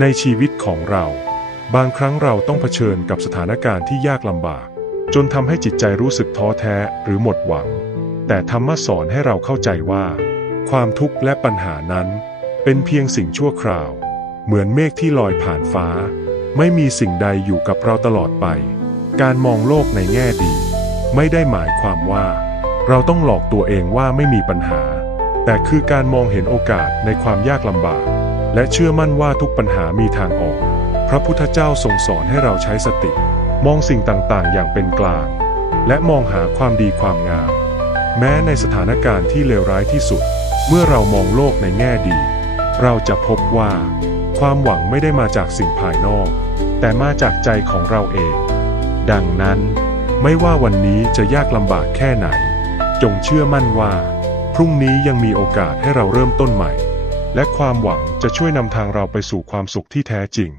ในชีวิตของเรา บางครั้งเราต้องเผชิญกับสถานการณ์ที่ยากลำบาก จนทำให้จิตใจรู้สึกท้อแท้หรือหมดหวัง แต่ธรรมะสอนให้เราเข้าใจว่า ความทุกข์และปัญหานั้น เป็นเพียงสิ่งชั่วคราว เหมือนเมฆที่ลอยผ่านฟ้า ไม่มีสิ่งใดอยู่กับเราตลอดไป การมองโลกในแง่ดี ไม่ได้หมายความว่า เราต้องหลอกตัวเองว่าไม่มีปัญหา แต่คือการมองเห็นโอกาสในความยากลำบาก และเชื่อมั่นว่าทุกปัญหามีทางออก พระพุทธเจ้าทรงสอนให้เราใช้สติ มองสิ่งต่างๆ อย่างเป็นกลาง และมองหาความดีความงาม แม้ในสถานการณ์ที่เลวร้ายที่สุด เมื่อเรามองโลกในแง่ดี เราจะพบว่า ความหวังไม่ได้มาจากสิ่งภายนอก แต่มาจากใจของเราเอง ดังนั้น ไม่ว่าวันนี้จะยากลำบากแค่ไหน จงเชื่อมั่นว่า พรุ่งนี้ยังมีโอกาสให้เราเริ่มต้นใหม่ และความหวังจะช่วยนำทางเราไปสู่ความสุขที่แท้จริง